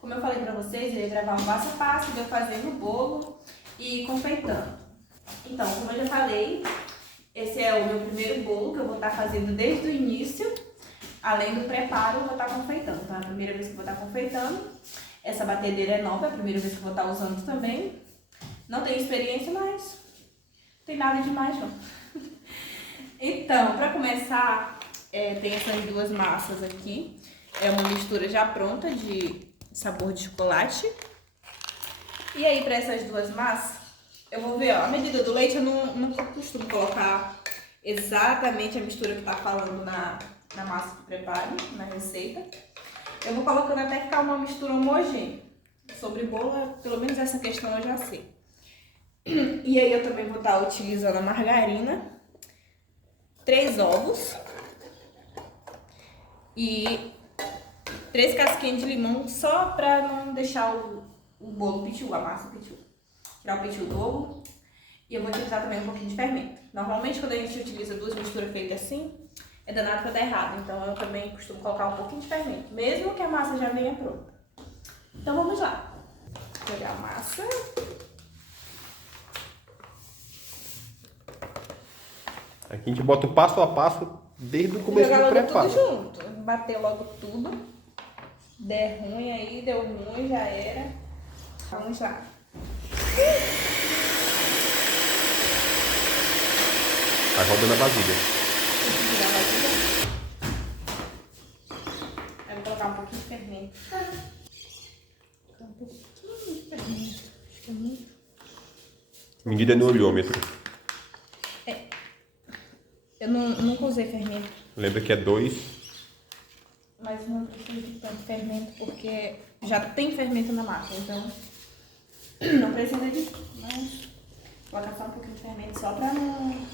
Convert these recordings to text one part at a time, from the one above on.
Como eu falei pra vocês, eu ia gravar um passo a passo de eu fazendo o bolo e confeitando. Então, como eu já falei, esse é o meu primeiro bolo que eu vou estar fazendo desde o início. Além do preparo, eu vou estar confeitando. Então, é a primeira vez que eu vou estar confeitando. Essa batedeira é nova, é a primeira vez que eu vou estar usando também. Não tenho experiência, mas não tem nada demais não. Então, para começar, tem essas duas massas aqui. É uma mistura já pronta de sabor de chocolate. E aí, para essas duas massas, eu vou ver, ó, a medida do leite eu não costumo colocar exatamente a mistura que tá falando na massa de preparo, na receita. Eu vou colocando até ficar uma mistura homogênea. Sobre bolo, pelo menos essa questão eu já sei. E aí eu também vou estar utilizando a margarina, 3 ovos e 3 casquinhas de limão, só pra não deixar o bolo pitiu, a massa pitiu. Tirar o pitiu do ovo. E eu vou utilizar também um pouquinho de fermento. Normalmente quando a gente utiliza duas misturas feitas assim, é danado pra dar errado. Então eu também costumo colocar um pouquinho de fermento, mesmo que a massa já venha pronta. Então vamos lá. Vou pegar a massa. Aqui a gente bota o passo a passo desde o começo Jogar do logo preparo. tudo junto. Bater logo tudo. Der ruim aí, deu ruim, já era. Vamos lá. Vai rodando a vasilha. Vou tirar a vasilha. Aí vou colocar um pouquinho de fermento. Um pouquinho de fermento. Acho que é muito. Medida no olhômetro. Eu nunca usei fermento, Lembra que é 2. mas não preciso de tanto fermento porque já tem fermento na massa, então não precisa disso. Mas vou colocar só um pouquinho de fermento só pra não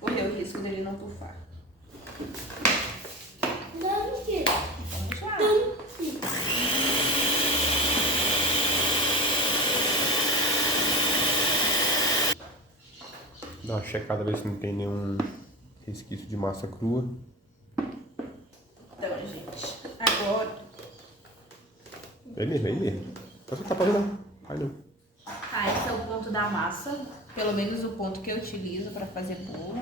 correr o risco dele não tufar. Vamos lá. Dá uma checada, ver se não tem nenhum resquício de massa crua. Então, gente, agora... É mesmo, é mesmo. Então você tá fazendo não. Vai não. esse é o ponto da massa, pelo menos o ponto que eu utilizo para fazer bolo.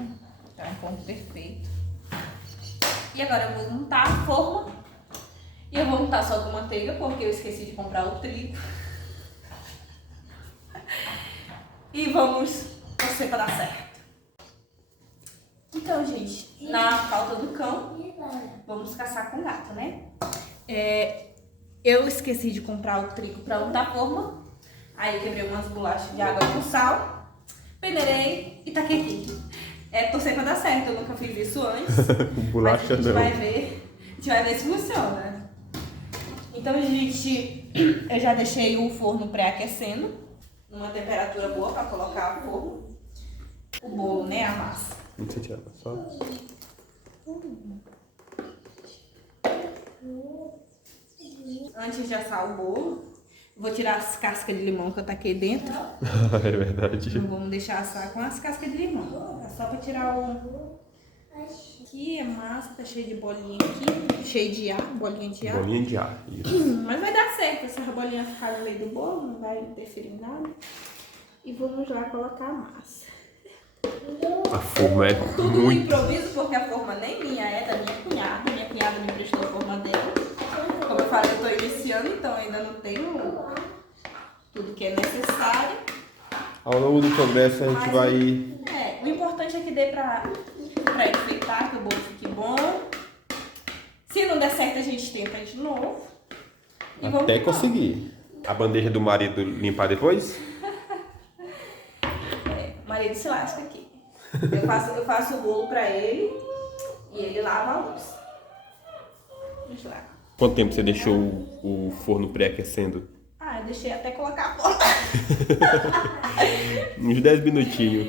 Então é um ponto perfeito. E agora eu vou montar a forma. E eu vou montar só com manteiga, porque eu esqueci de comprar o trigo. E vamos torcer para dar certo. Então, gente, na falta do cão, vamos caçar com gato, né? Eu esqueci de comprar o trigo para untar a forma. Aí quebrei umas bolachas de água com sal, peneirei e taquei aqui. Torcer pra dar certo, eu nunca fiz isso antes. Bolacha mas a gente não. vai ver se funciona. Então, gente, eu já deixei o forno pré-aquecendo, numa temperatura boa pra colocar o bolo, né, a massa. Não sei tirar, só. Antes de assar o bolo, vou tirar as cascas de limão que eu taquei dentro. É verdade. Não vamos deixar assar com as cascas de limão. É só pra tirar o... Aqui é massa, tá cheio de bolinha aqui. Cheio de ar, bolinha de ar. Bolinha de ar, isso. Mas vai dar certo. Essas bolinhas ficarem no meio do bolo, não vai interferir em nada. E vamos lá colocar a massa. A forma é Tudo no muito... improviso, porque a forma nem minha, é da minha cunhada. Minha cunhada me prestou a forma dela. Como eu falei, eu tô iniciando, então ainda não tenho tudo que é necessário. Ao longo do progresso a gente Mas, vai... o importante é que dê pra enfeitar, que o bolo fique bom. Se não der certo, a gente tenta de novo. E vamos Até que vamos. conseguir. A bandeja do marido limpar depois? O marido se lasca aqui. Eu faço o bolo pra ele e ele lava a louça. Vamos lá. Quanto tempo você deixou o forno pré-aquecendo? Eu deixei até colocar a forma. Uns 10 minutinhos.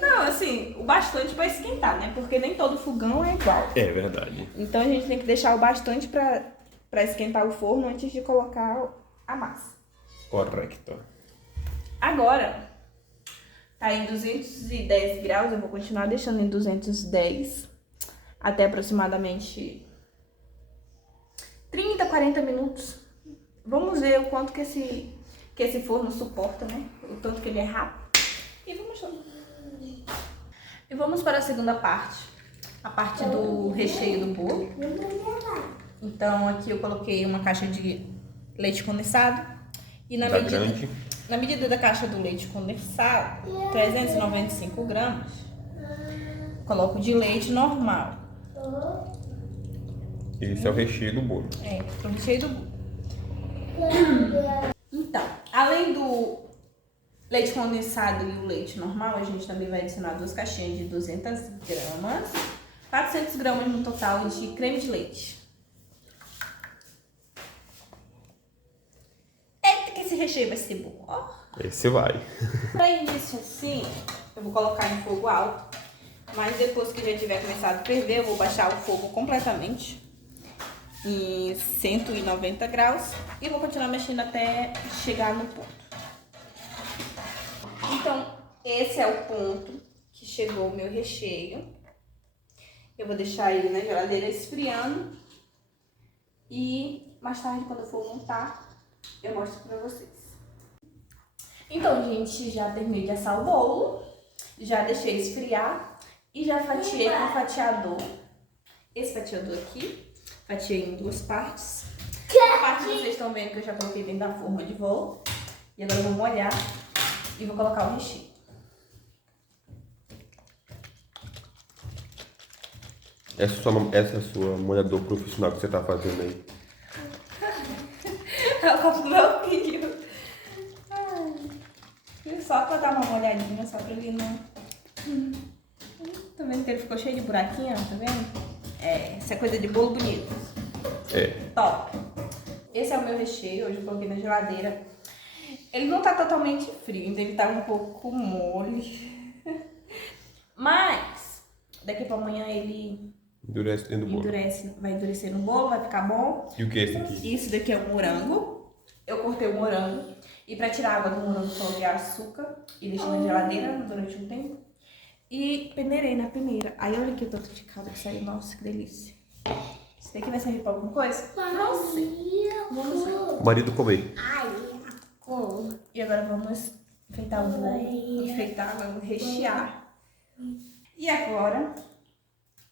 Não, assim, o bastante pra esquentar, né? Porque nem todo fogão é igual. É verdade. Então a gente tem que deixar o bastante pra esquentar o forno antes de colocar a massa. Correto. Agora, tá em 210 graus, eu vou continuar deixando em 210 até aproximadamente 30, 40 minutos. Vamos ver o quanto que esse forno suporta, né? O tanto que ele é rápido. E vamos para a segunda parte. A parte do recheio do bolo. Então aqui eu coloquei uma caixa de leite condensado. E na medida da caixa do leite condensado, 395 gramas, coloco de leite normal. Esse é o recheio do bolo. É, o recheio do bolo. Então, além do leite condensado e o leite normal, a gente também vai adicionar 2 caixinhas de 200 gramas, 400 gramas no total de creme de leite. Eita, que esse recheio vai ser bom, ó. Esse vai. Para início assim, eu vou colocar em fogo alto, mas depois que já tiver começado a ferver, eu vou baixar o fogo completamente em 190 graus e vou continuar mexendo até chegar no ponto. Então, esse é o ponto que chegou o meu recheio. Eu vou deixar ele na geladeira esfriando e mais tarde, quando eu for montar, eu mostro pra vocês. Então, gente, já terminei de assar o bolo, já deixei esfriar e já fatiei com o fatiador. Esse fatiador aqui, fatiei em 2 partes. A parte que vocês estão vendo que eu já coloquei dentro da forma de volta. E agora eu vou molhar e vou colocar o recheio. Essa é a sua molhador profissional que você tá fazendo aí. É o copo do meu filho. Só pra dar uma molhadinha, só pra ele não... Tá vendo que ele ficou cheio de buraquinho, tá vendo? É, isso é coisa de bolo bonito. É. Top. Esse é o meu recheio, hoje eu coloquei na geladeira. Ele não tá totalmente frio, então ele tá um pouco mole. Mas, daqui pra amanhã ele... Endurece dentro do bolo. Vai endurecer no bolo, vai ficar bom. E o que é esse aqui? Isso daqui é um morango. Eu cortei o morango. E pra tirar a água do morango, coloquei açúcar e deixei na geladeira durante um tempo. E peneirei na peneira. Aí olha aqui o tanto de calda que saiu. Nossa, que delícia. Isso daqui vai servir pra alguma coisa? Não sei. Vamos ver. O marido comer. E agora vamos enfeitar o bolo. Enfeitar, vamos rechear. E agora,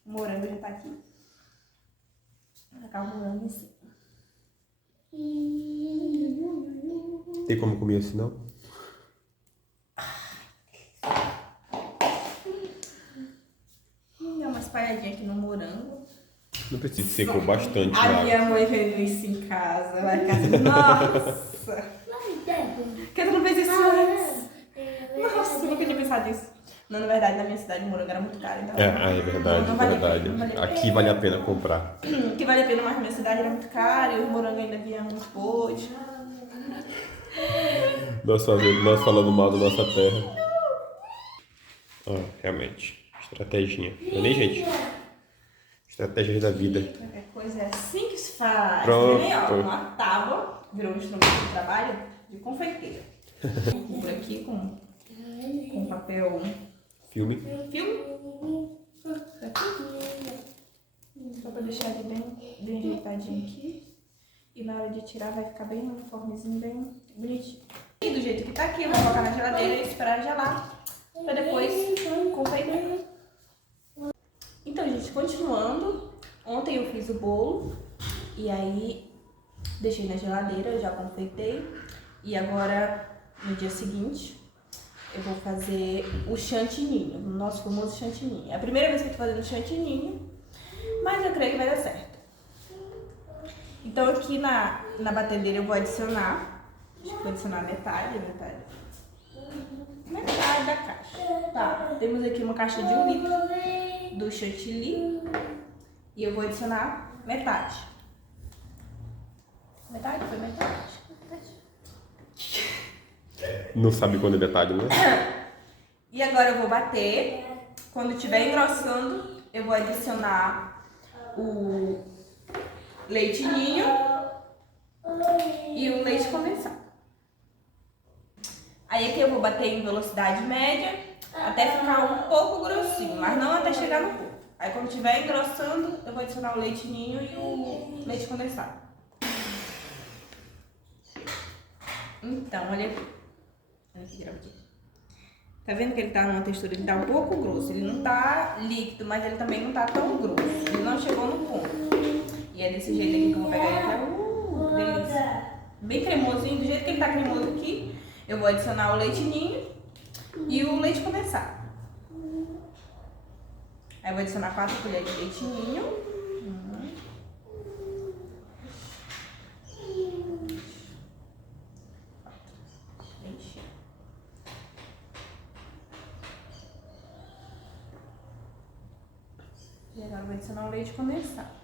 o morango já tá aqui. Vou tacar o morango em cima. Tem como comer assim, não? Dá uma espalhadinha aqui no morango. Não precisa, secou bastante. A minha mãe fez isso em casa. Vai ficar assim, nossa! Por que tu não fez isso antes? Nossa, eu nunca tinha pensado nisso. Não, na verdade, na minha cidade o morango era muito caro. Então É verdade, não vale verdade. a pena. Aqui vale a pena comprar. Que vale a pena, mas na minha cidade era muito caro e o morango ainda vinha muito podre. Nós falando mal da nossa terra. Realmente. Estratégia. Não é nem, gente? Estratégias da vida. Qualquer coisa é assim que se faz. Pronto. Também, ó, uma tábua virou um instrumento de trabalho de confeiteiro. Cubro aqui com papel Filme. Só pra deixar ele bem ajeitadinho aqui. E na hora de tirar vai ficar bem uniformezinho, bem bonitinho. E do jeito que tá aqui, eu vou colocar na geladeira e esperar gelar. Pra depois confeitar. Então, gente, continuando. Ontem eu fiz o bolo. E aí deixei na geladeira, eu já confeitei. E agora, no dia seguinte, eu vou fazer o chantininho, o nosso famoso chantininho. É a primeira vez que eu tô fazendo chantininho, mas eu creio que vai dar certo. Então aqui na batedeira eu vou adicionar, acho que vou adicionar metade da caixa. Tá, temos aqui uma caixa de 1 litro do chantilly e eu vou adicionar metade. Metade? Foi metade? Não sabe quando é metade, né? E agora eu vou bater. Quando estiver engrossando, eu vou adicionar o leite ninho e o leite condensado. Aí aqui eu vou bater em velocidade média até ficar um pouco grossinho, mas não até chegar no ponto. Aí quando estiver engrossando, eu vou adicionar o leite ninho e o leite condensado. Então, olha aqui. Olha aqui, gravadinho. Tá vendo que ele tá numa textura, ele tá um pouco grosso. Ele não tá líquido, mas ele também não tá tão grosso. Ele não chegou no ponto. E é desse jeito aqui que eu vou pegar ele pra... que delícia. Bem cremosinho, do jeito que ele tá cremoso aqui. Eu vou adicionar o leite ninho e o leite condensado. Aí eu vou adicionar 4 colheres de leite ninho. E agora eu vou adicionar o leite condensado.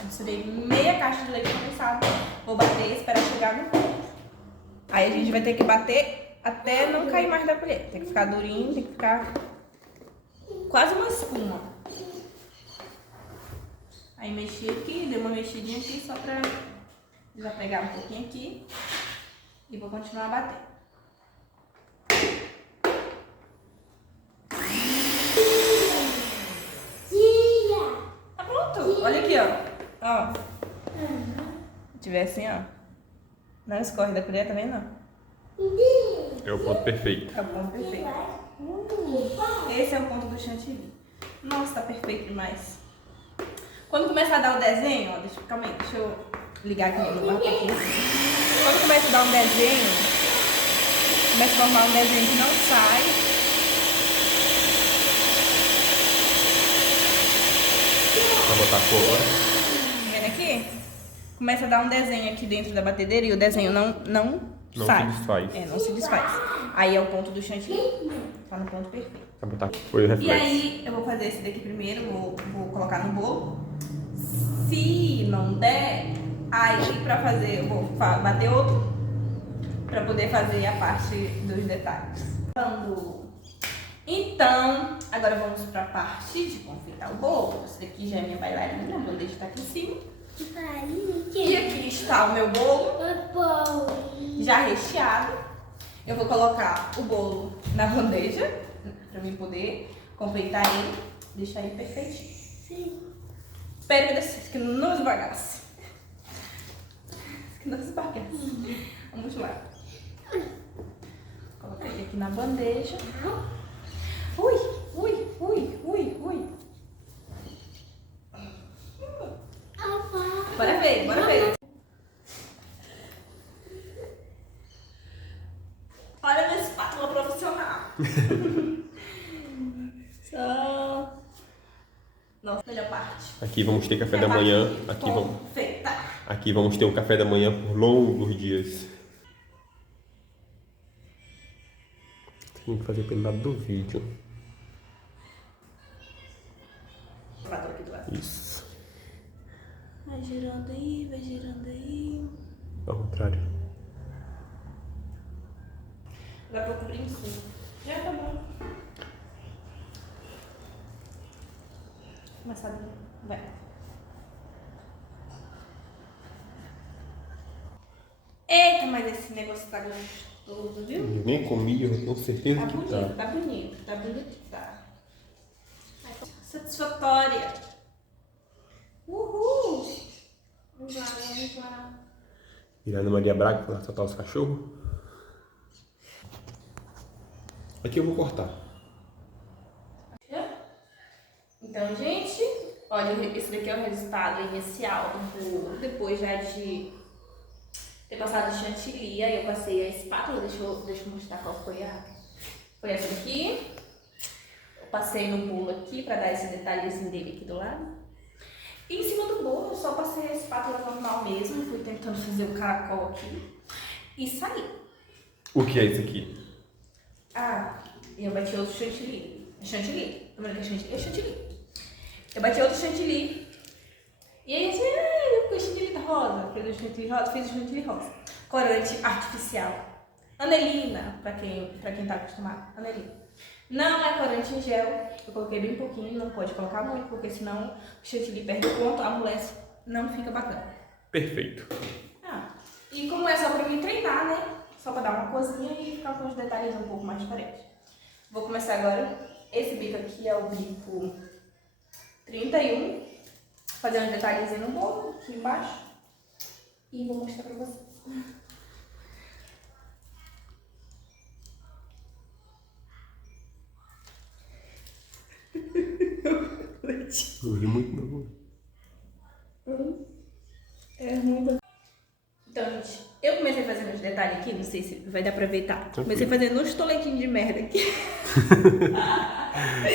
Adicionei meia caixa de leite condensado. Vou bater e esperar chegar no ponto. Aí a gente vai ter que bater até não cair mais da colher. Tem que ficar durinho, tem que ficar quase uma espuma. Aí mexi aqui, dei uma mexidinha aqui só pra desapegar um pouquinho aqui. E vou continuar a bater. Tá pronto. Olha aqui, ó. Ó. Se tiver assim, ó. Não escorre da colher, tá vendo? É o ponto perfeito. É o ponto perfeito. Esse é o ponto do chantilly. Nossa, tá perfeito demais. Quando começar a dar o desenho, ó, calma aí, deixa eu ligar aqui no banco aqui. Quando começa a dar um desenho, começa a formar um desenho que não sai. Vai botar a cor agora? Vendo aqui? Começa a dar um desenho aqui dentro da batedeira e o desenho não sai. Se desfaz. É, não se desfaz. Aí é o ponto do chantilly. Tá no ponto perfeito. Vai botar foi o reflexo. E aí, eu vou fazer esse daqui primeiro, vou colocar no bolo. Se não der, aí pra fazer, eu vou bater outro pra poder fazer a parte dos detalhes. Então, agora vamos pra parte de confeitar o bolo. Esse daqui já é minha bailarina, a bandeja tá aqui em cima. E aqui está o meu bolo, já recheado. Eu vou colocar o bolo na bandeja, pra mim poder confeitar ele, deixar ele perfeitinho. Sim. Espero que não esbagasse. Que não esbagasse. Vamos lá. Coloquei ele aqui na bandeja. Ui, ui, ui, ui, ui. Bora ver, bora ver. Olha a minha espátula profissional. Só... Nossa, melhor parte. Aqui vamos ter café da manhã. Aqui vamos ter um café da manhã por longos dias. Tem que fazer pelo lado do vídeo. Aqui do lado. Isso. Vai girando aí, vai girando aí. Ao contrário. Agora vou cobrir em cima. Já tá bom. Começar a... Vai. Eita, mas esse negócio tá gostoso, viu? Eu nem comi, eu tenho certeza Tá que bonito, tá. tá bonito, tá bonito, tá. Satisfatória. Uhul! Vamos lá, vamos lá. Miranda Maria Braga pra soltar os cachorros. Aqui eu vou cortar. Então, gente, olha, esse daqui é o resultado inicial do bolo. Depois já de ter passado o chantilly, aí eu passei a espátula. Deixa eu mostrar qual foi a... Foi essa aqui. Eu passei no bolo aqui pra dar esse detalhezinho dele aqui do lado. E em cima do bolo eu só passei a espátula normal mesmo. Fui tentando fazer o caracol aqui. E saí. O que é isso aqui? Ah, e eu bati outro chantilly. É chantilly? Não é que é chantilly? É chantilly. Eu bati outro chantilly. E aí assim, ficou chantilly rosa. Fiz o chantilly rosa. Corante artificial. Anelina, pra quem tá acostumado. Anelina. Não é corante em gel. Eu coloquei bem pouquinho, não pode colocar muito, porque senão o chantilly perde o ponto, a amolece, não fica bacana. Perfeito. Ah, e como é só pra mim treinar, né? Só pra dar uma cozinha e ficar com os detalhes um pouco mais diferentes. Vou começar agora Esse bico aqui é o bico 31. Vou fazer uns detalhezinhos no bolo, aqui embaixo. E vou mostrar pra vocês. Não vi muito não. É muito. Então, gente, eu comecei fazendo uns detalhes aqui, não sei se vai dar pra ver, tá? Comecei fazendo uns toletinhos de merda aqui.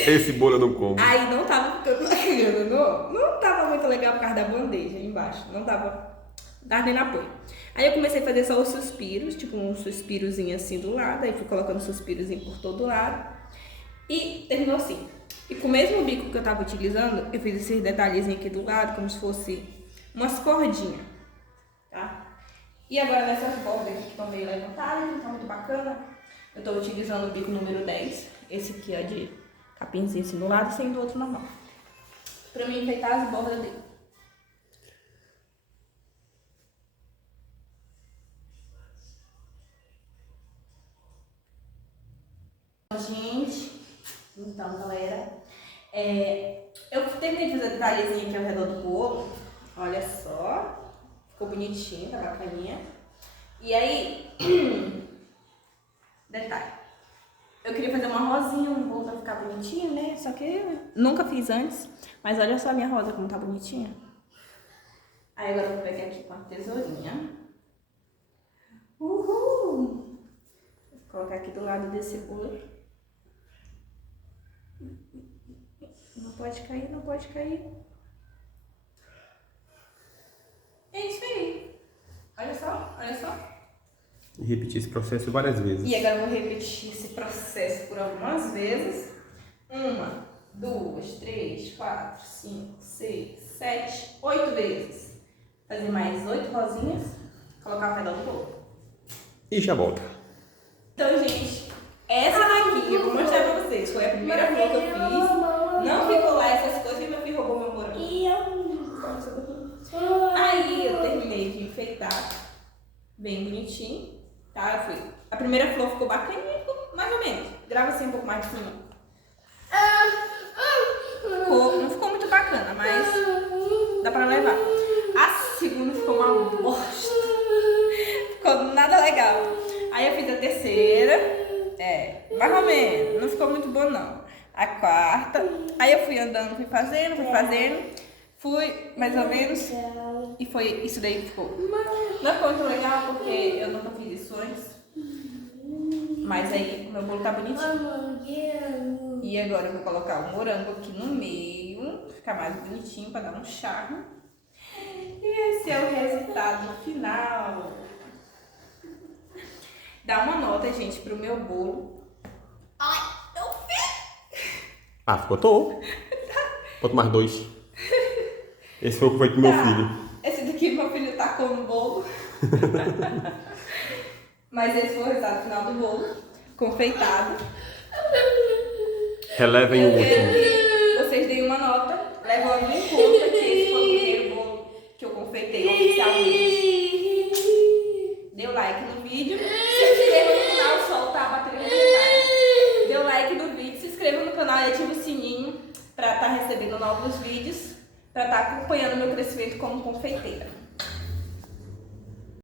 Esse bolo eu não como. Aí não tava ficando legal, não tava muito legal por causa da bandeja aí embaixo. Não tava dando apoio. Aí eu comecei a fazer só os suspiros, tipo um suspirozinho assim do lado. Aí fui colocando suspirozinho por todo lado. E terminou assim. E com o mesmo bico que eu tava utilizando, eu fiz esses detalhezinhos aqui do lado, como se fosse umas cordinhas, tá? E agora nessas bordas aqui que estão meio levantadas, que estão muito bacana, eu tô utilizando o bico número 10. Esse aqui é de capinzinho assim do lado e sem do outro normal. Pra mim enfeitar as bordas dele. Gente, então galera, eu terminei de fazer detalhezinho aqui ao redor do bolo. Olha só, ficou bonitinho, tá bacaninha. E aí, detalhe, eu queria fazer uma rosinha no bolo pra ficar bonitinho, né? Só que eu nunca fiz antes, mas olha só a minha rosa como tá bonitinha. Aí agora eu vou pegar aqui com a tesourinha. Uhul! Vou colocar aqui do lado desse bolo. Não pode cair, não pode cair. É isso aí. Olha só, olha só. E repetir esse processo várias vezes. E agora eu vou repetir esse processo por algumas vezes. 1, 2, 3, 4, 5, 6, 7, 8 vezes. Fazer mais 8 rosinhas. Colocar ao redor do bolo. E já volta. Então, gente, essa daqui eu vou mostrar pra vocês. Foi a primeira flor que eu fiz. Não ficou lá essas coisas e meu filho roubou meu morango. Aí eu terminei de enfeitar. Bem bonitinho. Tá? A primeira flor ficou bacaninha, ficou mais ou menos. Grava assim um pouco mais de cima. Não ficou muito bacana, mas dá pra levar. A segunda ficou uma bosta. Ficou nada legal. Aí eu fiz a terceira. Mais ou menos. Não ficou muito bom, não. A quarta. Aí eu fui andando, fui fazendo. Fui mais ou menos. E foi isso daí que ficou. Não ficou muito legal porque eu nunca fiz isso antes. Mas aí o meu bolo tá bonitinho. E agora eu vou colocar o morango aqui no meio. Ficar mais bonitinho pra dar um charme. E esse é o resultado final. Dá uma nota, gente, pro meu bolo. Ai, eu fiz! Ah, ficou bom. Bota mais 2. Esse foi o que foi pro meu filho. Esse daqui meu filho tacou no bolo. Mas esse foi o resultado final do bolo. Confeitado. Relevem o último. Vocês deem uma nota, levando em conta que esse foi o primeiro bolo que eu confeitei oficialmente. Dê o like no vídeo. Se inscreva no canal, solta a bateria na cara. Dê o like no vídeo, se inscreva no canal e ative o sininho para estar recebendo novos vídeos. Para estar acompanhando meu crescimento como confeiteira.